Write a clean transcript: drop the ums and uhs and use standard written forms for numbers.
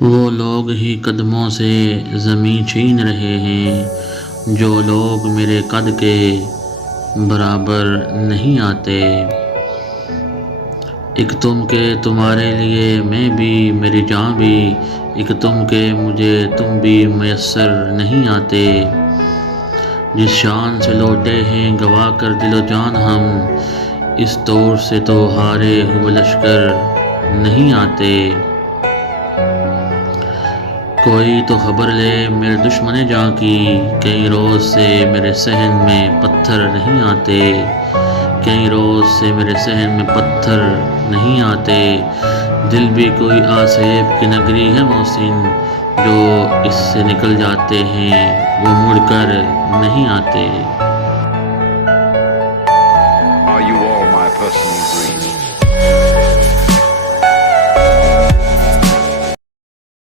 وہ لوگ ہی قدموں سے زمیں چھین رہے ہیں جو لوگ میرے قد کے برابر نہیں آتے۔ ایک تم کے تمہارے لیے میں بھی، میری جاں بھی، ایک تم کے مجھے تم بھی میسر نہیں آتے۔ جس شان سے لوٹے ہیں گوا کر دل و جان ہم، اس طور سے تو ہارے ہوئے لشکر نہیں آتے۔ کوئی تو خبر لے میرے دشمن جاں کی، کئی روز سے میرے صحن میں پتھر نہیں آتے، کئی روز سے میرے صحن میں پتھر نہیں آتے۔ دل بھی کوئی آسیب کی نگری ہے محسن، جو اس سے نکل جاتے ہیں وہ مڑ کر نہیں آتے۔